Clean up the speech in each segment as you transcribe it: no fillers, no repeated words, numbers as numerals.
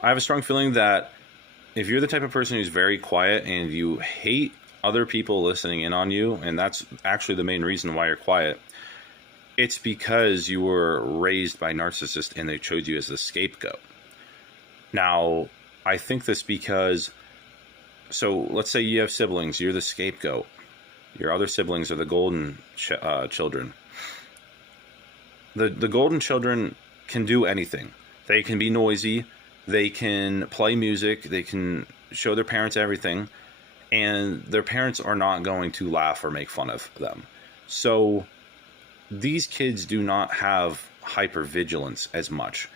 I have a strong feeling that if you're the type of person who's very quiet and you hate other people listening in on you, and that's actually the main reason why you're quiet, it's because you were raised by narcissists and they chose you as the scapegoat. Now, I think this because, so let's say you have siblings, you're the scapegoat. Your other siblings are the golden children. The golden children can do anything. They can be noisy, they can play music, they can show their parents everything, and their parents are not going to laugh or make fun of them. So these kids do not have hypervigilance as much.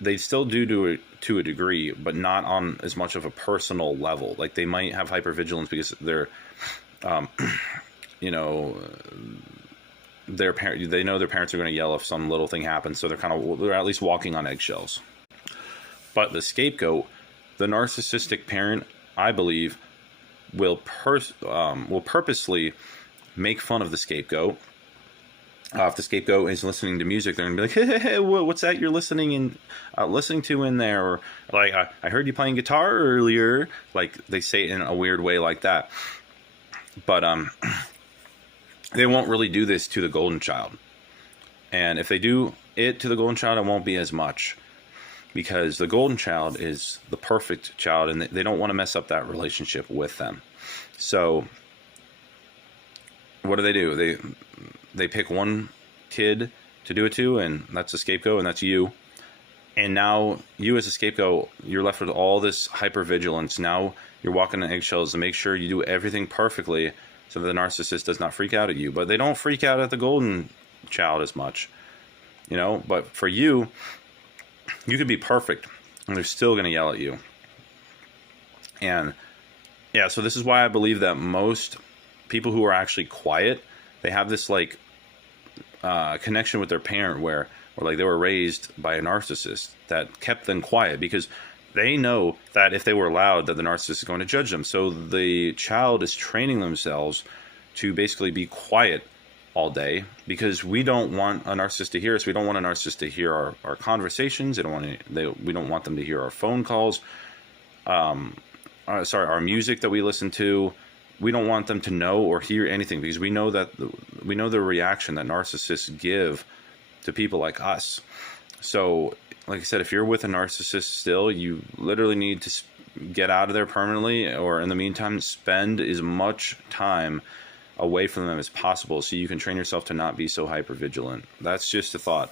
They still do to a degree, but not on as much of a personal level. Like they might have hypervigilance because they're, you know, they know their parents are going to yell if some little thing happens, so they're at least walking on eggshells. But the scapegoat, the narcissistic parent, I believe, will purposely make fun of the scapegoat. If the scapegoat is listening to music, they're gonna be like, "Hey, what's that you're listening to in there?" Or like, "I heard you playing guitar earlier." Like they say it in a weird way like that. But they won't really do this to the golden child. And if they do it to the golden child, it won't be as much, because the golden child is the perfect child, and they don't want to mess up that relationship with them. So what do? They pick one kid to do it to, and that's a scapegoat, and that's you. And now you as a scapegoat, you're left with all this hypervigilance. Now you're walking on eggshells to make sure you do everything perfectly so that the narcissist does not freak out at you. But they don't freak out at the golden child as much, you know. But for you, you could be perfect, and they're still going to yell at you. And yeah, so this is why I believe that most people who are actually quiet, they have this like connection with their parent where like they were raised by a narcissist that kept them quiet, because they know that if they were loud, that the narcissist is going to judge them. So the child is training themselves to basically be quiet all day, because we don't want a narcissist to hear us. We don't want a narcissist to hear our conversations. We don't want them to hear our phone calls. Our music that we listen to. We don't want them to know or hear anything, because we know the reaction that narcissists give to people like us. So, like I said, if you're with a narcissist still, you literally need to get out of there permanently, or in the meantime, spend as much time away from them as possible so you can train yourself to not be so hypervigilant. That's just a thought.